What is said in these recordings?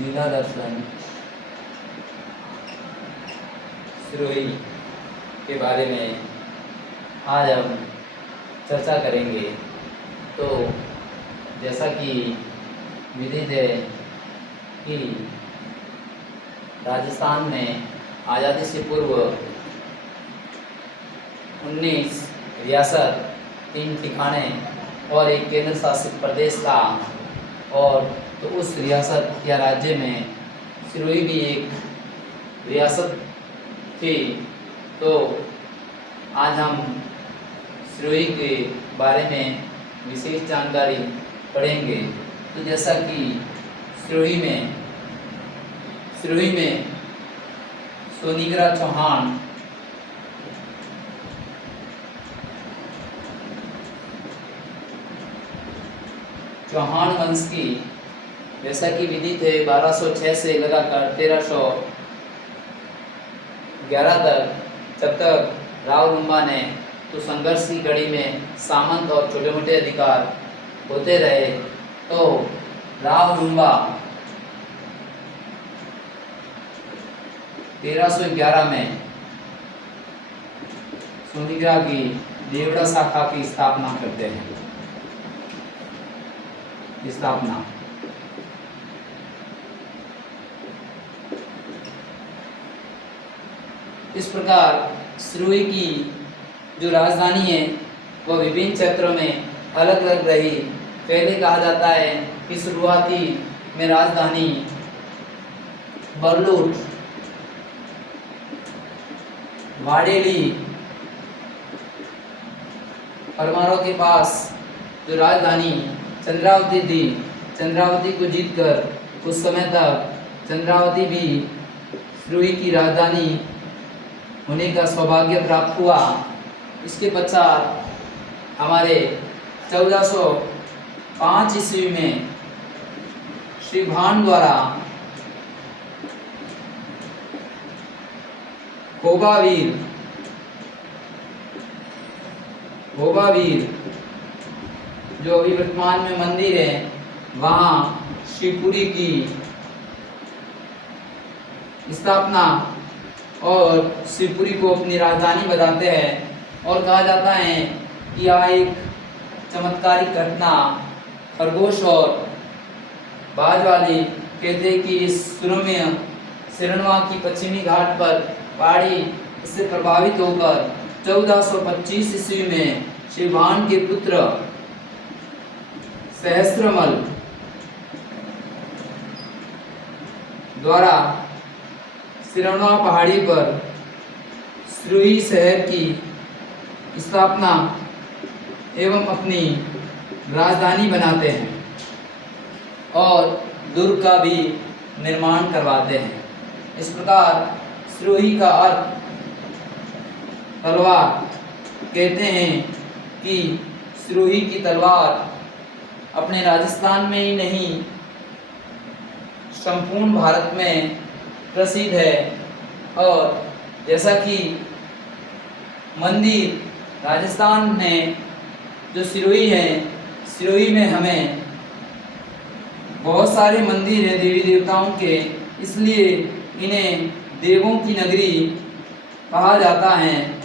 लीला दर्शन सिरोही के बारे में आज हम चर्चा करेंगे। तो जैसा कि विदित है कि राजस्थान में आज़ादी से पूर्व 19 रियासत, 3 ठिकाने और एक केंद्र शासित प्रदेश था। और तो उस रियासत या राज्य में सिरोही भी एक रियासत थी। तो आज हम सिरोही के बारे में विशेष जानकारी पढ़ेंगे। तो जैसा कि सिरोही में सोनीग्रा चौहान वंश की, जैसा कि विदित है, 1206 से लगाकर 1311 तक, जब तक राव लुम्बा ने तो संघर्ष की कड़ी में सामंत और छोटे मोटे अधिकार होते रहे। तो राव लुम्बा 1311 में सोनीग्रा की देवड़ा शाखा की स्थापना करते हैं। इस प्रकार सिरोही की जो राजधानी है वह विभिन्न क्षेत्रों में अलग अलग रही। पहले कहा जाता है कि शुरुआती में राजधानी बरलूट, वाडेली, परमारों के पास जो राजधानी चंद्रावती थी, चंद्रावती को जीतकर कुछ समय तक चंद्रावती भी सिरोही की राजधानी होने का सौभाग्य प्राप्त हुआ। इसके पश्चात हमारे 1405 ईस्वी में श्री भान द्वारा भोगावीर जो अभी वर्तमान में मंदिर है, वहाँ शिवपुरी की स्थापना और शिवपुरी को अपनी राजधानी बताते हैं। और कहा जाता है कि यह एक चमत्कारिक घटना खरगोश और बाज वाली, कहते हैं कि इस सुरम्य सिरनवा की पश्चिमी घाट पर पहाड़ी इससे प्रभावित होकर 1425 ईस्वी में श्री भान के पुत्र सहस्त्रमल द्वारा सिरनवा पहाड़ी पर सिरोही शहर की स्थापना एवं अपनी राजधानी बनाते हैं और दुर्ग का भी निर्माण करवाते हैं। इस प्रकार सिरोही का अर्थ तलवार, कहते हैं कि सिरोही की तलवार अपने राजस्थान में ही नहीं संपूर्ण भारत में प्रसिद्ध है। और जैसा कि मंदिर राजस्थान में जो सिरोही है, सिरोही में हमें बहुत सारे मंदिर हैं देवी देवताओं के, इसलिए इन्हें देवों की नगरी कहा जाता है।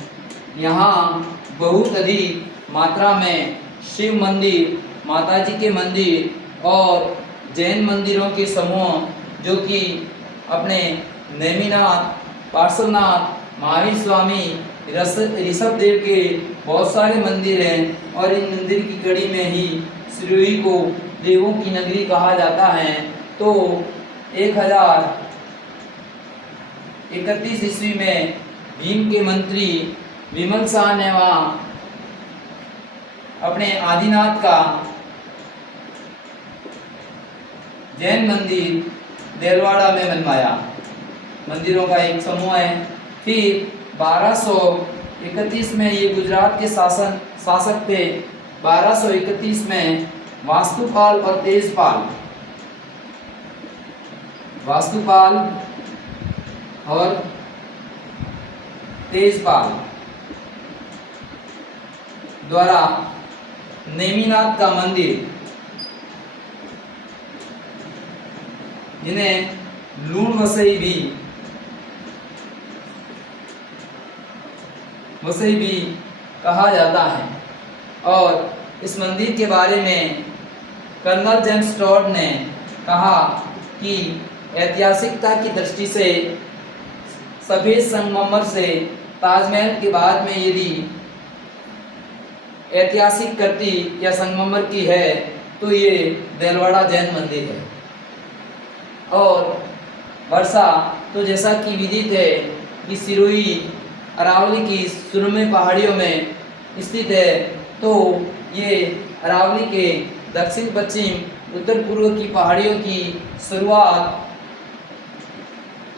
यहाँ बहुत अधिक मात्रा में शिव मंदिर, माताजी के मंदिर और जैन मंदिरों के समूह, जो कि अपने नेमिनाथ, पार्श्वनाथ, महावीर स्वामी, ऋषभ देव के बहुत सारे मंदिर हैं। और इन मंदिर की कड़ी में ही सिरोही को देवों की नगरी कहा जाता है। तो 1031 ईस्वी में भीम के मंत्री विमल शाह ने वहाँ अपने आदिनाथ का जैन मंदिर देलवाड़ा में बनवाया। मंदिरों का एक समूह है। फिर 1231 में ये गुजरात के शासक थे। 1231 में वास्तुपाल और तेजपाल द्वारा नेमिनाथ का मंदिर जिन्हें लूण वसई भी कहा जाता है। और इस मंदिर के बारे में कर्नल जेम्स टॉड ने कहा कि ऐतिहासिकता की दृष्टि से सफेद संगमरमर से ताजमहल के बाद में यदि ऐतिहासिक कृति या संगमरमर की है तो ये देलवाड़ा जैन मंदिर है। और वर्षा तो जैसा कि विदित है कि सिरोही अरावली की सुरम्य पहाड़ियों में स्थित है, तो ये अरावली के दक्षिण पश्चिम उत्तर पूर्व की पहाड़ियों की शुरुआत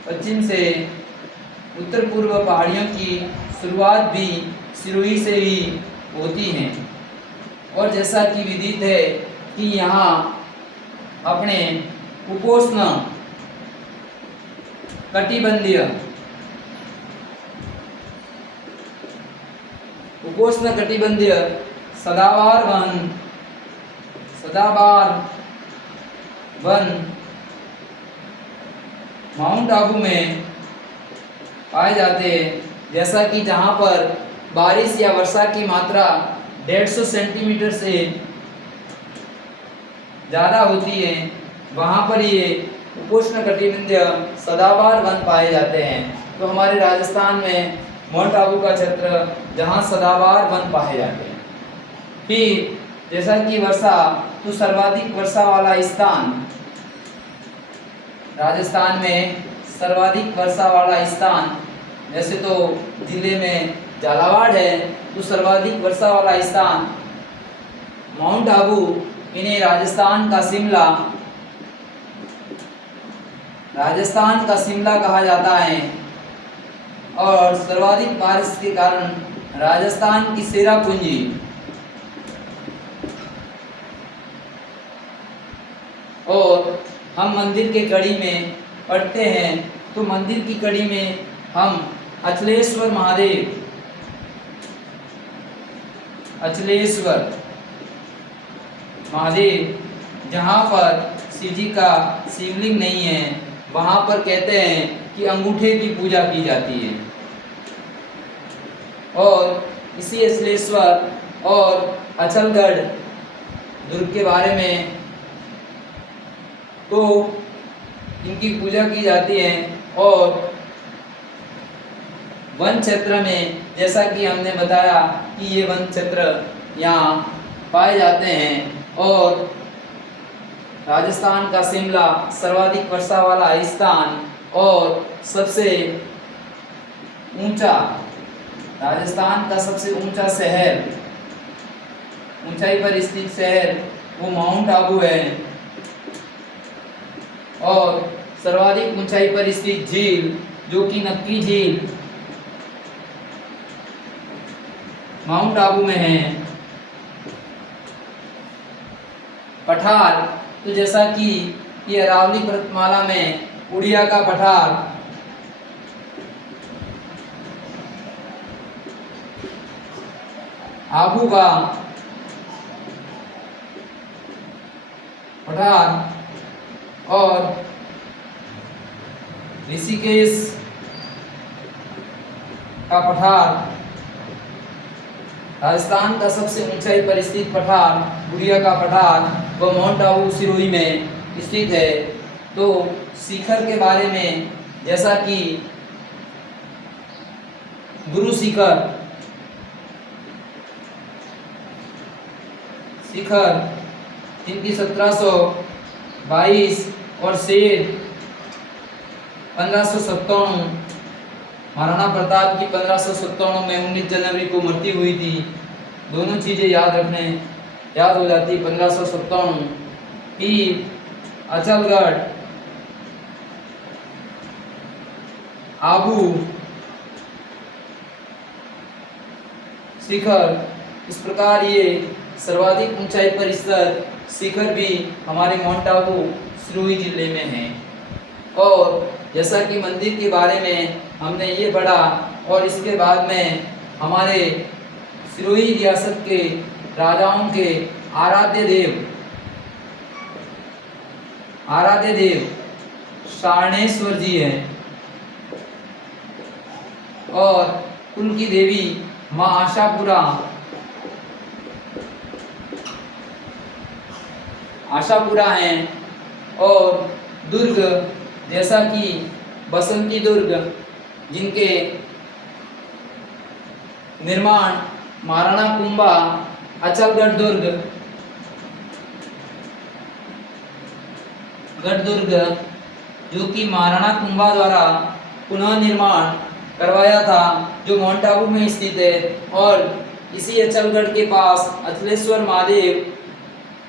पश्चिम से उत्तर पूर्व पहाड़ियों की शुरुआत भी सिरोही से ही होती हैं। और जैसा कि विदित है कि यहाँ अपने उपोष्ण कटिबंधीय सदाबहार वन माउंट आबू में पाए जाते हैं। जैसा कि जहाँ पर बारिश या वर्षा की मात्रा 150 सेंटीमीटर से ज़्यादा होती है, वहाँ पर ये उपोष्ण कटिबंधीय सदाबहार वन पाए जाते हैं। तो हमारे राजस्थान में माउंट आबू का क्षेत्र जहाँ सदाबहार वन पाए जाते हैं। फिर जैसा कि वर्षा तो सर्वाधिक वर्षा वाला स्थान राजस्थान में सर्वाधिक वर्षा वाला स्थान वैसे तो जिले में झालावाड़ है, तो सर्वाधिक वर्षा वाला स्थान माउंट आबू, इन्हें राजस्थान का शिमला कहा जाता है। और सर्वाधिक बारिश के कारण राजस्थान की सेरापूंजी और हम मंदिर के कड़ी में पढ़ते हैं, तो मंदिर की कड़ी में हम अचलेश्वर महादेव जहाँ पर शिव जी का शिवलिंग नहीं है, वहाँ पर कहते हैं कि अंगूठे की पूजा की जाती है। और इसी अचलेश्वर और अचलगढ़ दुर्ग के बारे में तो इनकी पूजा की जाती है। और वन क्षेत्र में जैसा कि हमने बताया कि ये वन क्षेत्र यहाँ पाए जाते हैं। और राजस्थान का शिमला सर्वाधिक वर्षा वाला स्थान और सबसे ऊंचा, राजस्थान का सबसे ऊंचा शहर, ऊंचाई पर स्थित शहर वो माउंट आबू है। और सर्वाधिक ऊंचाई पर स्थित झील जो कि नक्की झील माउंट आबू में है। पठार तो जैसा कि ये अरावली पर्वतमाला में उड़िया का पठार, आबू का पठार और ऋषिकेश का पठार, राजस्थान का सबसे ऊंचाई पर स्थित पठार बुढ़िया का पठार व माउंट आबू सिरोही में स्थित है। तो शिखर के बारे में जैसा कि गुरु शिखर जिनकी 1722 और शेर 1597, महाराणा प्रताप की 1597 में 19 जनवरी को मृत्यु हुई थी। दोनों चीज़ें याद हो जाती। 1597 की अचलगढ़, आबू शिखर, इस प्रकार ये सर्वाधिक ऊंचाई पर स्थित शिखर भी हमारे माउंट आबू सिरोही जिले में है। और जैसा कि मंदिर के बारे में हमने ये पढ़ा, और इसके बाद में हमारे सिरोही रियासत के राजाओं के आराध्य देव शारणेश्वर जी हैं और उनकी देवी माँ आशापुरा हैं और दुर्ग जैसा कि बसंती दुर्ग जिनके निर्माण महाराणा कुंभा, अचलगढ़ दुर्ग जो कि महाराणा कुंभा द्वारा पुनः निर्माण करवाया था, जो माउंट आबू में स्थित है। और इसी अचलगढ़ के पास अचलेश्वर महादेव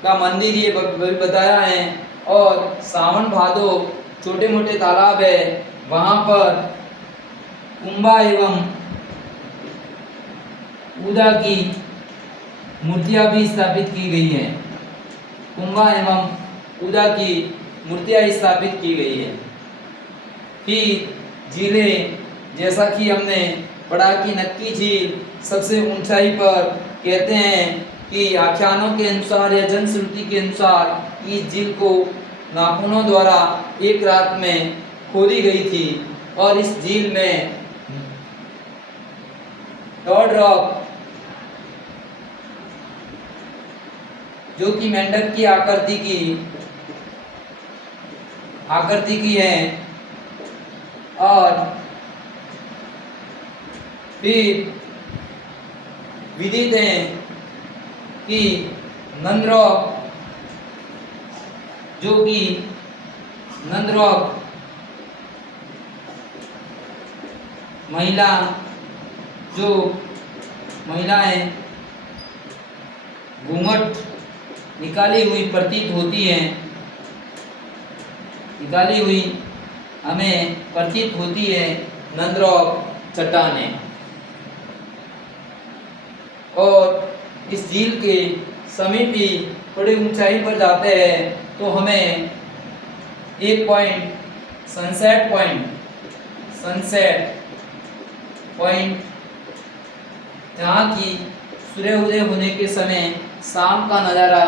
का मंदिर ये बताया है। और सावन भादो छोटे मोटे तालाब है, वहाँ पर कुंभा एवं उदा की मूर्तियां भी स्थापित की गई हैं। कुंभा एवं उदा की मूर्तियां स्थापित की गई है। फिर झीलें, जैसा कि हमने पढ़ा कि नक्की झील सबसे ऊंचाई पर कहते हैं कि आख्यानों के अनुसार या जनश्रुति के अनुसार इस झील को नाखूनों द्वारा एक रात में खोदी गई थी। और इस झील में टॉड रॉक जो कि मेंढक की आकृति की है। और फिर विदित है कि नंद रॉक महिलाएं घूंघट निकाली हुई प्रतीत होती हैं, हमें प्रतीत होती है नंदरॉक चट्टानें। और इस झील के समीप ही थोड़ी ऊंचाई पर जाते हैं तो हमें एक पॉइंट सनसेट पॉइंट जहाँ की सूर्योदय होने के समय शाम का नज़ारा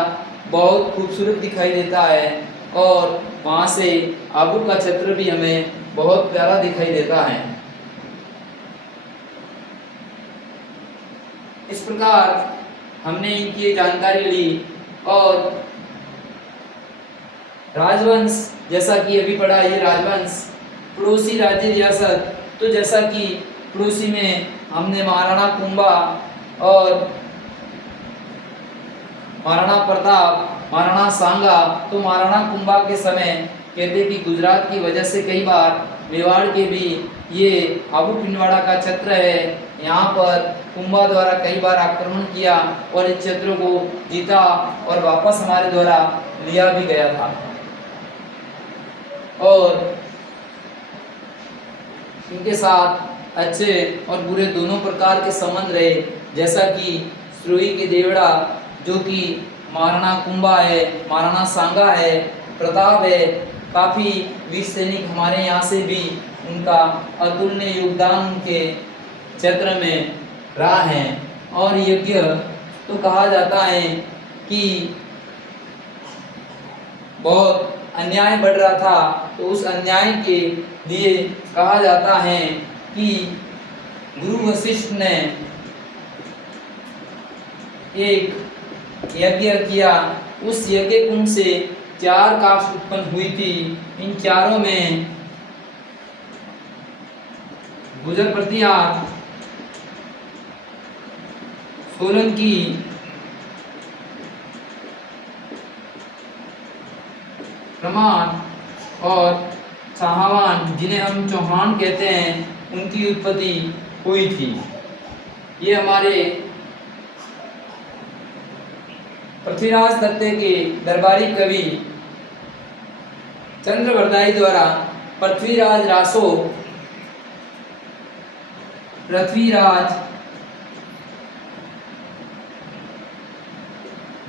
बहुत खूबसूरत दिखाई देता है। और वहाँ से आबू का चित्र भी हमें बहुत प्यारा दिखाई देता है। इस प्रकार हमने इनकी जानकारी ली। और राजवंश, जैसा कि अभी पढ़ा, ये राजवंश पड़ोसी राज्य रियासत, तो जैसा कि पड़ोसी में हमने महाराणा कुंभा और महाराणा प्रताप, महाराणा सांगा, तो महाराणा कुंभा के समय कहते कि गुजरात की वजह से कई बार मेवाड़ के भी ये आबू पिंडवाड़ा का क्षेत्र है, यहाँ पर कुंभा द्वारा कई बार आक्रमण किया और इस क्षेत्र को जीता और वापस हमारे द्वारा लिया भी गया था। और इनके साथ अच्छे और बुरे दोनों प्रकार के संबंध रहे, जैसा कि सिरोही के देवड़ा जो कि महाराणा कुंभा है, महाराणा सांगा है, प्रताप है, काफ़ी वीर सैनिक हमारे यहाँ से भी उनका अतुलनीय योगदान के क्षेत्र में रहा है। और यज्ञ तो कहा जाता है कि बहुत अन्याय बढ़ रहा था, तो उस अन्याय के लिए कहा जाता है कि गुरु वशिष्ठ ने एक यज्ञ किया। उस यज्ञ कुंड से 4 काष्ठ उत्पन्न हुई थी। इन चारों में गुजर प्रतिहार, सोलंकी, प्रमाण और चौहान, जिन्हें हम चौहान कहते हैं, उनकी उत्पत्ति हुई थी। ये हमारे पृथ्वीराज दत्ते के दरबारी कवि चंद्रवरदाई द्वारा पृथ्वीराज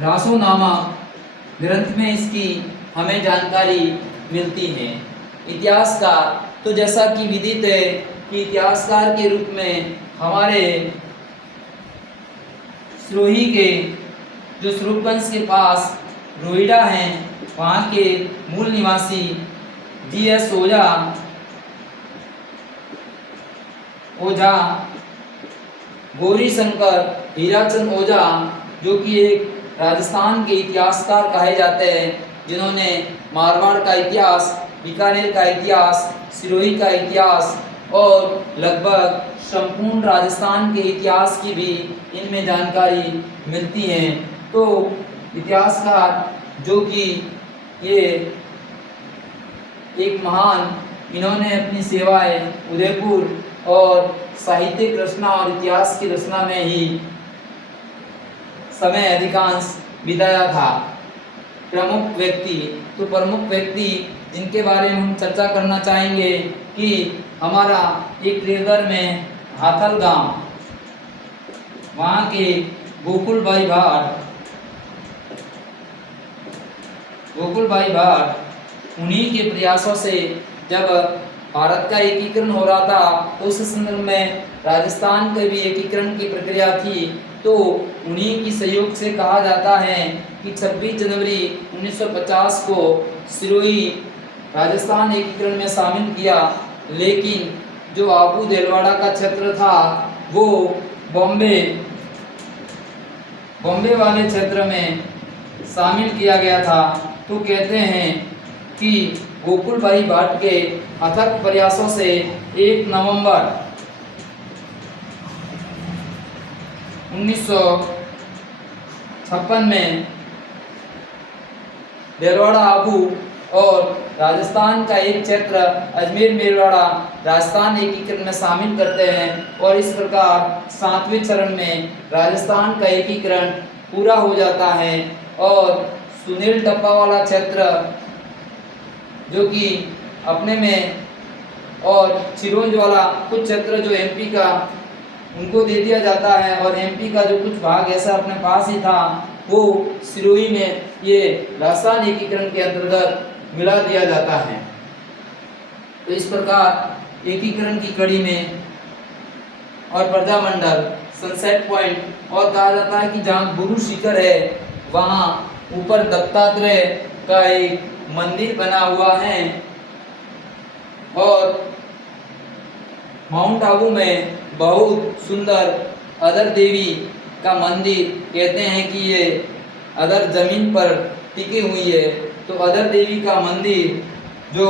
रासो नामक ग्रंथ में इसकी हमें जानकारी मिलती है। इतिहासकार तो जैसा कि विदित है कि इतिहासकार के रूप में हमारे सिरोही के जो स्वरूपगंज के पास रोहिड़ा हैं, वहाँ के मूल निवासी GS ओझा, गौरी शंकर हीराचंद ओझा, जो कि एक राजस्थान के इतिहासकार कहे जाते हैं, जिन्होंने मारवाड़ का इतिहास, बीकानेर का इतिहास, सिरोही का इतिहास और लगभग संपूर्ण राजस्थान के इतिहास की भी इनमें जानकारी मिलती है। तो इतिहासकार जो कि ये एक महान, इन्होंने अपनी सेवाएं उदयपुर और साहित्यिक रचना और इतिहास की रचना में ही समय अधिकांश बिताया था। प्रमुख व्यक्ति जिनके बारे में हम चर्चा करना चाहेंगे कि हमारा एक रेगर में हाथल गांव, वहाँ के गोकुल भाई भाट, उन्हीं के प्रयासों से जब भारत का एकीकरण हो रहा था तो उस संदर्भ में राजस्थान के भी एकीकरण की प्रक्रिया थी। तो उन्हीं की सहयोग से कहा जाता है कि 26 जनवरी 1950 को सिरोही राजस्थान एकीकरण में शामिल किया, लेकिन जो आबू देलवाड़ा का क्षेत्र था वो बॉम्बे वाले क्षेत्र में शामिल किया गया था। तो कहते हैं कि गोकुल भाई भाट के अथक प्रयासों से 1 नवंबर 1956 में देलवाड़ा आबू और राजस्थान का एक क्षेत्र अजमेर मेरवाड़ा राजस्थान एकीकरण में शामिल करते हैं और इस प्रकार 7वें चरण में राजस्थान का एकीकरण पूरा हो जाता है। और सुनील टप्पा वाला क्षेत्र जो कि अपने में, और चिरोंज वाला कुछ क्षेत्र जो एमपी का, उनको दे दिया जाता है, और एमपी का जो कुछ भाग ऐसा अपने पास ही था वो सिरोही में ये राजस्थान एकीकरण के अंतर्गत मिला दिया जाता है। तो इस प्रकार एकीकरण की कड़ी में और प्रजामंडल, सनसेट पॉइंट, और कहा जाता है कि जहाँ गुरु शिखर है वहाँ ऊपर दत्तात्रेय का एक मंदिर बना हुआ है, और माउंट आबू में बहुत सुंदर अदर देवी का मंदिर, कहते हैं कि ये अदर जमीन पर टिकी हुई है। तो अदर देवी का मंदिर जो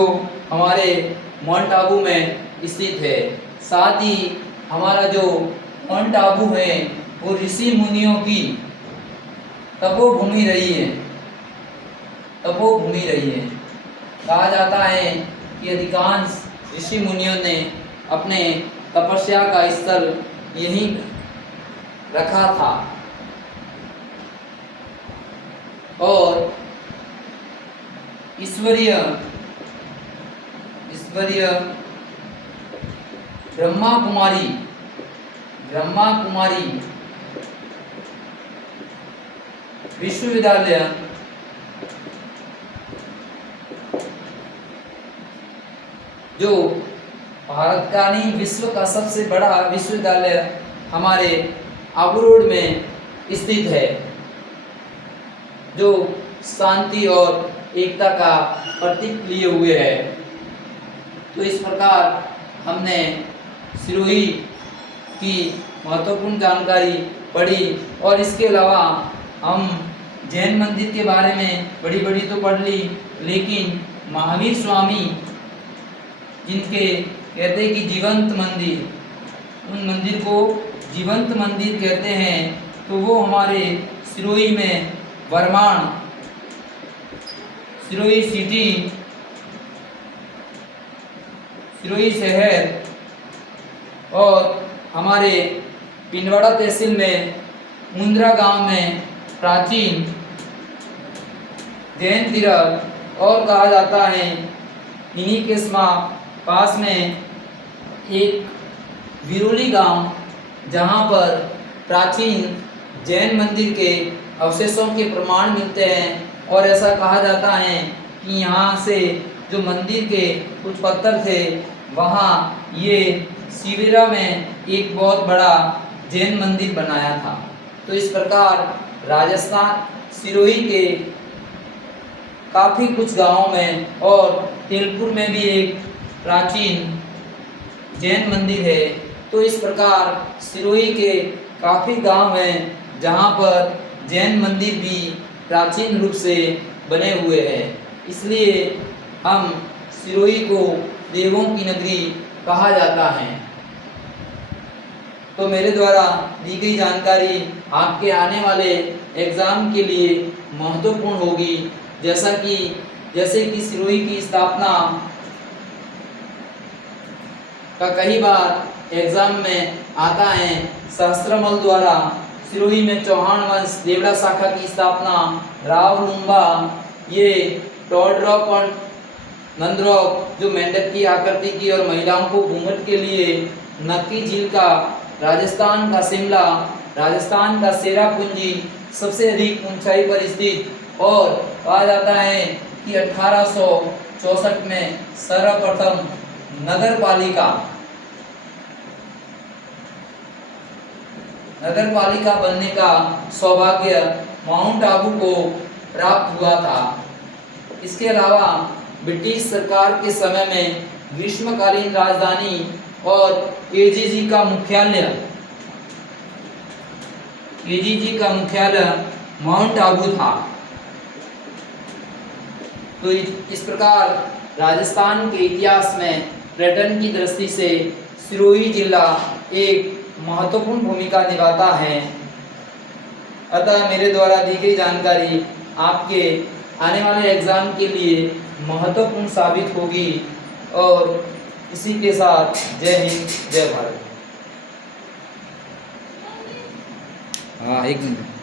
हमारे माउंट आबू में स्थित है। साथ ही हमारा जो माउंट आबू है वो ऋषि मुनियों की तपोभूमि रही है। कहा जाता है कि अधिकांश ऋषि मुनियों ने अपने तपस्या का स्थल यहीं रखा था। और ईश्वरीय ब्रह्मा कुमारी विश्वविद्यालय जो भारत का नहीं, विश्व का सबसे बड़ा विश्वविद्यालय हमारे आबू रोड में स्थित है, जो शांति और एकता का प्रतीक लिए हुए है। तो इस प्रकार हमने सिरोही की महत्वपूर्ण जानकारी पढ़ी, और इसके अलावा हम जैन मंदिर के बारे में बड़ी तो पढ़ ली, लेकिन महावीर स्वामी जिनके कहते हैं कि जीवंत मंदिर, उन मंदिर को जीवंत मंदिर कहते हैं। तो वो हमारे सिरोही में वर्माण, सिरोही सिटी, सिरोही शहर, और हमारे पिंडवाड़ा तहसील में मुंद्रा गांव में प्राचीन जैन तीर्थ, और कहा जाता है इन्हीं के पास में एक विरोली गांव, जहां पर प्राचीन जैन मंदिर के अवशेषों के प्रमाण मिलते हैं। और ऐसा कहा जाता है कि यहाँ से जो मंदिर के कुछ पत्थर थे, वहाँ ये शिविरा में एक बहुत बड़ा जैन मंदिर बनाया था। तो इस प्रकार राजस्थान सिरोही के काफ़ी कुछ गांवों में, और तेलपुर में भी एक प्राचीन जैन मंदिर है। तो इस प्रकार सिरोही के काफ़ी गांव हैं जहां पर जैन मंदिर भी प्राचीन रूप से बने हुए हैं, इसलिए हम सिरोही को देवों की नगरी कहा जाता है। तो मेरे द्वारा दी गई जानकारी आपके आने वाले एग्ज़ाम के लिए महत्वपूर्ण होगी, जैसे कि सिरोही की स्थापना का कई बार एग्ज़ाम में आता है। सहस्त्रमल द्वारा सिरोही में चौहान वंश देवड़ा शाखा की स्थापना, राव लुम्बा, ये टोडरॉक और नंदरॉक जो मेंढक की आकृति की और महिलाओं को घूंघट के लिए, नक्की झील का, राजस्थान का शिमला, राजस्थान का सेरापुंजी सबसे अधिक ऊंचाई पर स्थित, और कहा जाता है कि 1864 में सर्वप्रथम नगर पालिका बनने का सौभाग्य माउंट आबू को प्राप्त हुआ था। इसके अलावा ब्रिटिश सरकार के समय में ग्रीष्मकालीन राजधानी और एजीजी का मुख्यालय माउंट आबू था। तो इस प्रकार राजस्थान के इतिहास में पर्यटन की दृष्टि से सिरोही जिला एक महत्वपूर्ण भूमिका निभाता है। अतः मेरे द्वारा दी गई जानकारी आपके आने वाले एग्ज़ाम के लिए महत्वपूर्ण साबित होगी। और इसी के साथ जय हिंद, जय भारत। हाँ, एक मिनट।